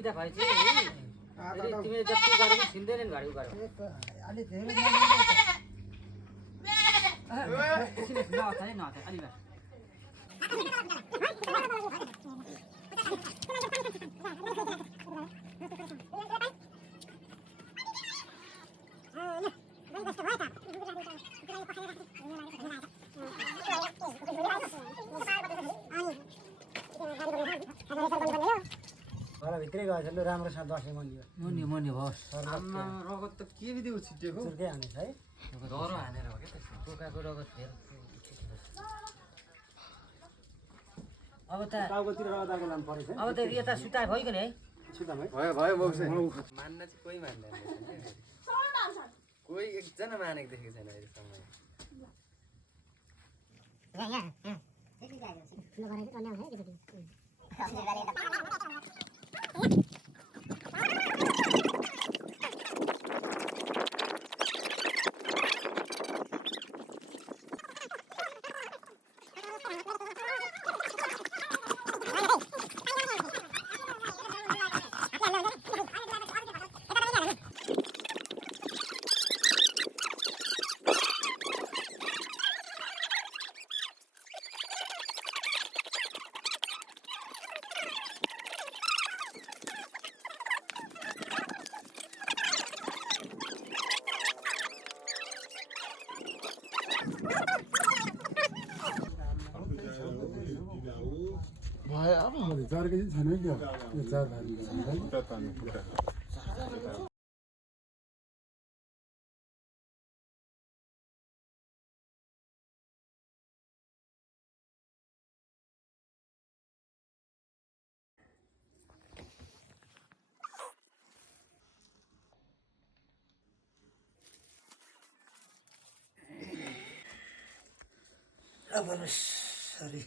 सुविधा भएछ नि तिमीले जति गरे पनि छिन्दैन नि घरको गरे अलि धेरै नअथाइ अलि बस होला भित्रै गएछ लु राम्रोसँग दसैँ मनियो मन्यो भस् आमा रगत त के बिदियो छिटेको सुर्कै हानेछ है डरो हानेर हो क्या त्यसो टोकाको रगत धेरै अब त टाउकोतिर रगत लानु परेछ अब त यता सुता भइगयो नि है सुता भाइ भयो भयो मौसे मान्न चाहिँ कोही मान्दैन कोही एकजना मानेको देखेको छैन अहिलेसम्म भाइ अब चार केजी छैन क्या यो चार सरी दुर्गा सरी अब परमेश सरी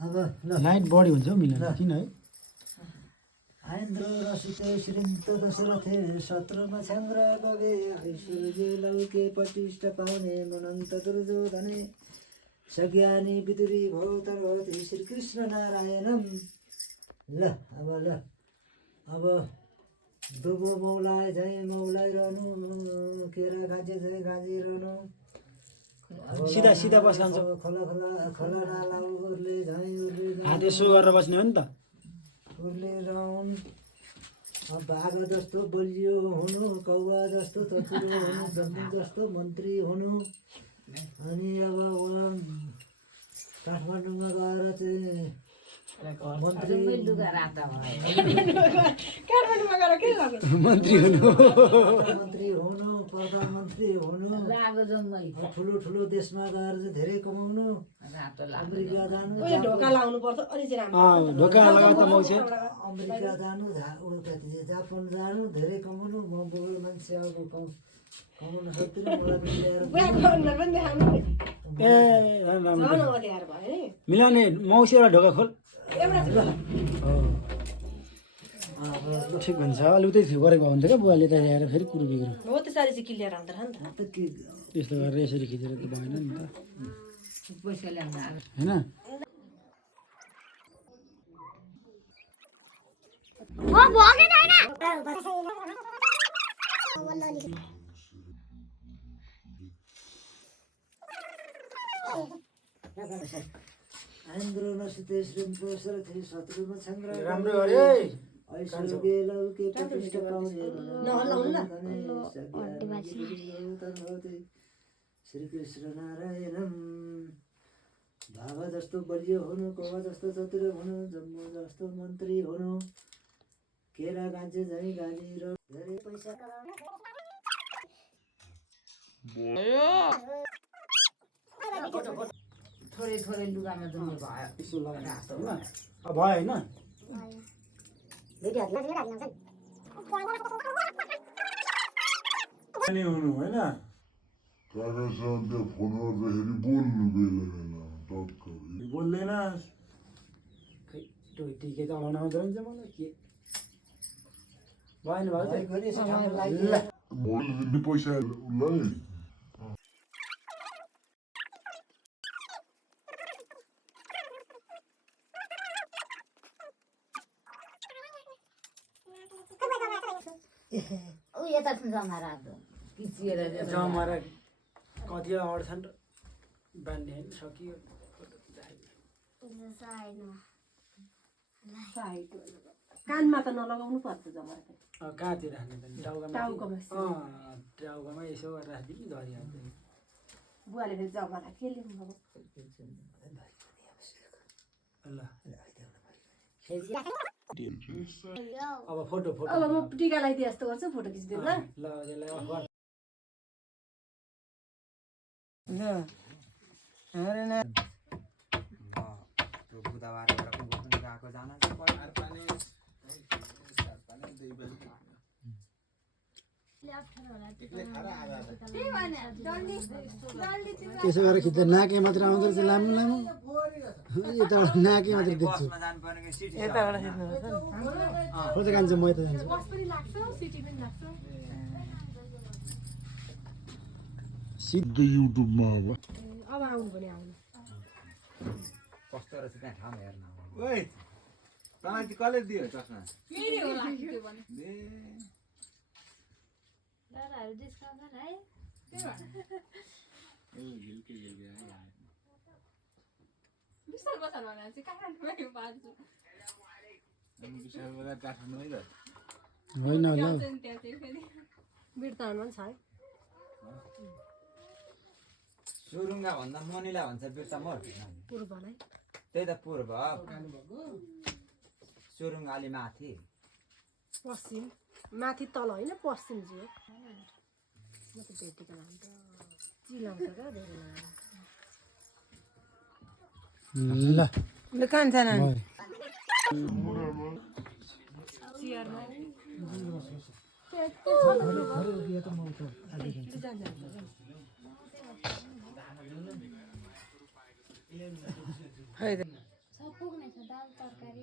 अब लाइट बढी हुन्छ हौ मिलेर किन है आन्द्र रसिते श्रीन्त दशरथे शत्रुमा छान्द्र गवे ऐश्वर्य लौके प्रतिष्ठ पाउने मनन्त दुर्योधने सज्ञानी विदुरी भवतरवती श्रीकृष्ण नारायणम ल अब दुबो मौलाय झै मौलाय रहनु केरा गाजे झै गाजे रहनु सिधा सिधा बस्न खोला नाला उर्ले झै उर्ले हात यसो गरेर बस्ने हो नि त उर्ले रहन अब बाघ जस्तो बलियो हुनु कौवा जस्तो चतुरो हुनु जम्मु जस्तो मन्त्री हुनु अनि अब काठमाडौँमा गएर चाहिँ मन्त्री हुनु प्रधानमन्त्री हुनु ठुलो देशमा गएर चाहिँ धेरै कमाउनु अमेरिका जानु ढोका लाउनु पर्छ अनि चाहिँ ढोका लगाउ त मौसे अमेरिका जानु जापान जानु धेरै कमाउनु म बुढो मान्छे अब कमाउन सक्दिनँ मलाई मिलाउने मौसे एउटा ढोका खोल ठिक भन्छ अलि उतै थियो गरेको हुन्थ्यो क्या बुवाले त ल्याएर फेरि कुरो बिग्रो हो त्यसरी चाहिँ क्लियर आउँदैन नि त त्यस्तो गरेर यसरी खिचेर त भएन नि त पैसा ल्याउँदा होइन आन्द्र नसिते श्रीम प्रोसर थिए शत्रुमा छन्द्र राम्रो गरे ऐश्वर्य लौके प्रतिष्ठ पाउने श्रीकृष्ण नारायणम भाग जस्तो बलियो हुनु कौवा जस्तो चतुर हुनु जम्बु जस्तो मन्त्री हुनु केरा गान्छे झै गाली र धेरै पैसा थोरै थोरै लुगामा जम्मे भयो यसो लगाएर होइन अब भयो होइन नि हुनु होइन काकासँग त्यो फोन गर्दाखेरि बोल्नु बेला बेला टक्क बोल्दैन खै टोय टिके चलाउन आउँदैन मलाई के भएन भयो भाइ गरी यसो ठाउँमा लागि भोलि दिने पैसा उसलाई ऊ यता जम्मा राख्दो पिचिएर जमारा कति अड्छन् र बान्ने होइन सकियो कानमा त नलगाउनु पर्छ जम्मा कहाँतिर राख्ने त टाउकामा टाउकोमा टाउकामा यसो गरेर राखिदिनु झरिहाल्छ बुवाले फेरि जमालाई के लिनु अब ल अब फोटो फोटो अब म टिका लगाइदिए जस्तो गर्छु फोटो खिचिदिनु ल ल यसलाई अफ गर त्यो बुधबार एउटा घुम्नु गएको जान त्यसो गरेर खिच्दा नाके मात्र आउँदो रहेछ लामो लामो यताबाट नाके मात्र देख्छु खोज जान्छ म यता जान्छु सिधै युट्युबमा अब अब आउनु भने आउनु कस्तो रहेछ त्यहाँ ठाउँ हेर्न ओइ तँलाई चाहिँ कसले दियो चस्मा मेरै होला त्यो भने दे दादाहरु डिस्काउन्ट है विशाल बजार भनेर चाहिँ काठमाडौँमै पार्छु विशाल बजार काठमाडौँमै त होइन ल त्यहाँ चाहिँ फेरि बिर्तानमा छ है सुरुङ्गा भन्दा मनिला भन्छ बिर्ता मर पूर्वलाई त्यही त पूर्व सुरुङ्गा अलि माथि पश्चिम माथि तल होइन पश्चिम चाहिँ म त भेटेको नाम त चिलाउँछ क्या धेरै ल चियरमा सब पुग्ने छ दाल तरकारी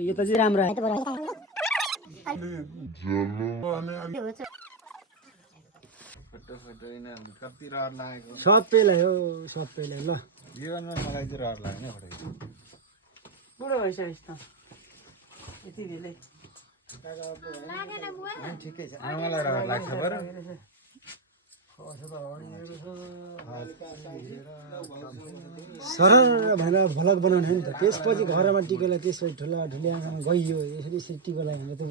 यो त चाहिँ राम्रो फोटो फोटो यिनीहरू कति रहर लागेको सबैलाई हो सबैलाई ल जीवनमा मलाई चाहिँ रहर लाग्ने फोटो बुढो भइसकेस् त यति बेलै लागेन बुवा ठिकै छ आमालाई रहर लाग्छ बरु सरर भनेर भ्लग बनाउने हो नि त त्यसपछि घरमा टिकोलाई त्यसपछि ठुला ठुलियासँग गइयो यसरी यसरी टिको लगायो भने त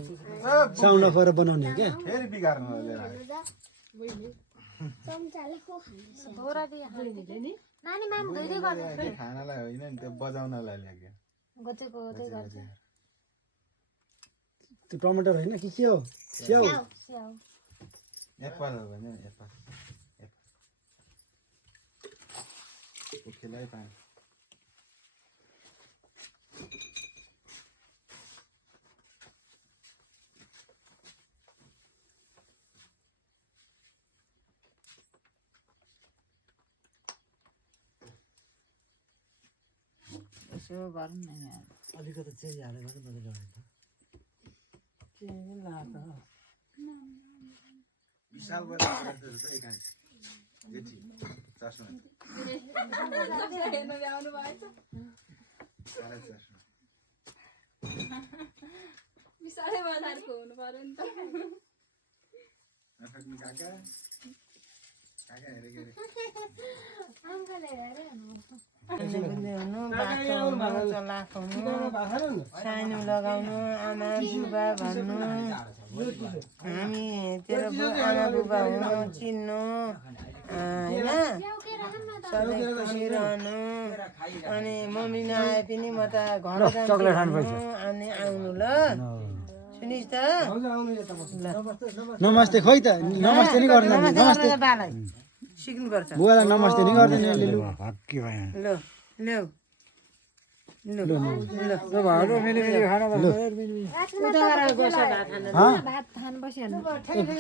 साउन्ड अफ गरेर बनाउने क्या फेरि बिगार्नु लिएर आयो चम्चाले को खान्छ बोरा दिए नि नानी माम गइदै गर्छ खानालाई होइन नि त्यो बजाउनलाई ल्याग्यो गतेको गतै गर्छ त्यो टमाटर होइन कि के हो स्याउ स्याउ एप्पल हो भने एप्पल खेलाइ पाएँ यसो गरौँ न अलिकति चेन्ज हालेर पनि मजा आउँछ विशाल बजार जेठी चस्मा हेर्नु आउनु भएछ सारा चस्मा विशालै बजारको हुनु पर्यो नि त नफक्ने काका काका हेरेको अरे अङ्कलले हेरे सानो लगाउनु आमा बुबा भन्नु हामी तेरो आमा बुबा हुनु चिन्नु होइन सधैँ खुसी रहनु अनि मम्मी नआए पनि म त घर चक्लेट खानुपर्छ। अनि आउनु ल सुनिस् त नमस्ते खोइ त नमस्ते नि गर्दैन नमस्ते नमस्ते गर्नु त बालाई सिक्नुपर्छ बुवालाई नमस्ते नि गर्दैन यसले लु ल ल्याउ ल ल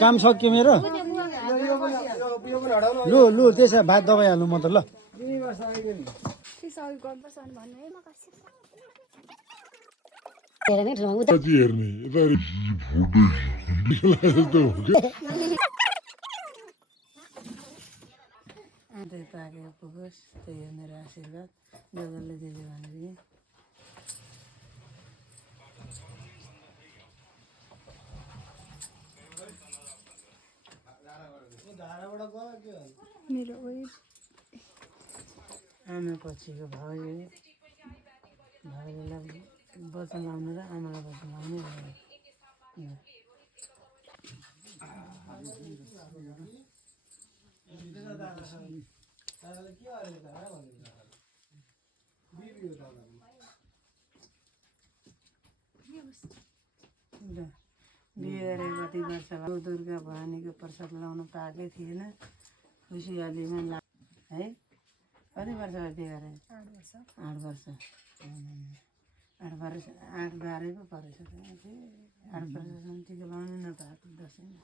काम सक्यो मेरो लु लु त्यसो भए भात दबाइहाल्नु म त ल कति हेर्ने यता फोटो हो कि त्यही पाकेको पुगोस् त्यही हो मेरो आशीर्वाद जसले जे जे भने आमा पछिको भाउजूलाई वचन लाउनु र आमालाई वचन लाउनु बिहे गरेर कति वर्ष भयो दुर्गा भवानीको प्रसाद लाउन पाएकै थिएन खुसियालीमा है कति वर्ष भयो बिहे गरेर 8 वर्ष 8 बाह्रै पो परेछ 8 वर्षसम्म टिका लाउनु नपाएको दसैँमा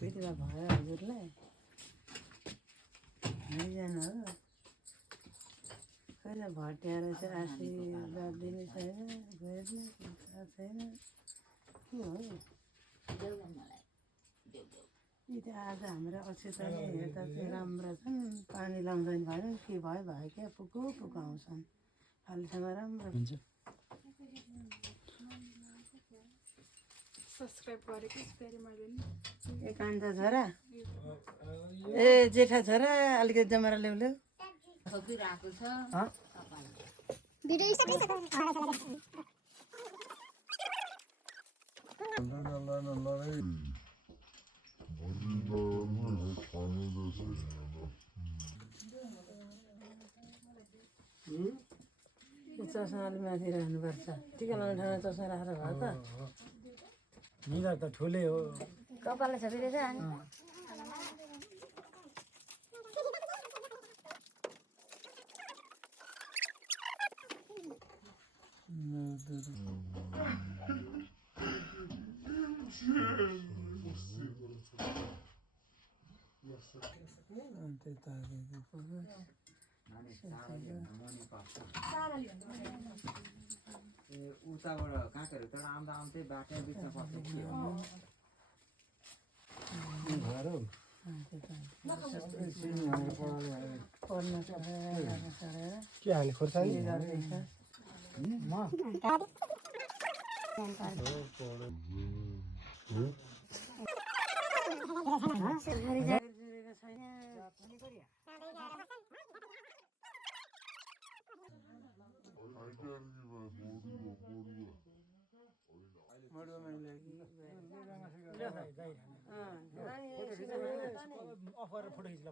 बिरुवा भयो हजुरलाई जानु हो कहिले भट्याएर चाहिँ आशीर्वाद दिने छैन छैन के हो यी त आज हाम्रो अक्षताले हेर्दा चाहिँ राम्रा छन् पानी लाउँदैन भएन के भयो भयो क्या पुको आउँछन् अहिलेसम्म राम्रो हुन्छ ए कान्छा छोरा ए जेठा छोरा अलिकति जमारा ल्याउ ल्याउ चस्माले माथि राख्नुपर्छ टिका लाउने ठाउँमा चस्मा राखेर भयो त निधार त ठुलै हो कपालले छपिरहेछ अनि उताबाट काँकहरू तर आउँदा आउँदै बाटो बिचमा पर्छ के हाल्ने खोर्सानी अफर फोटो खिच्ला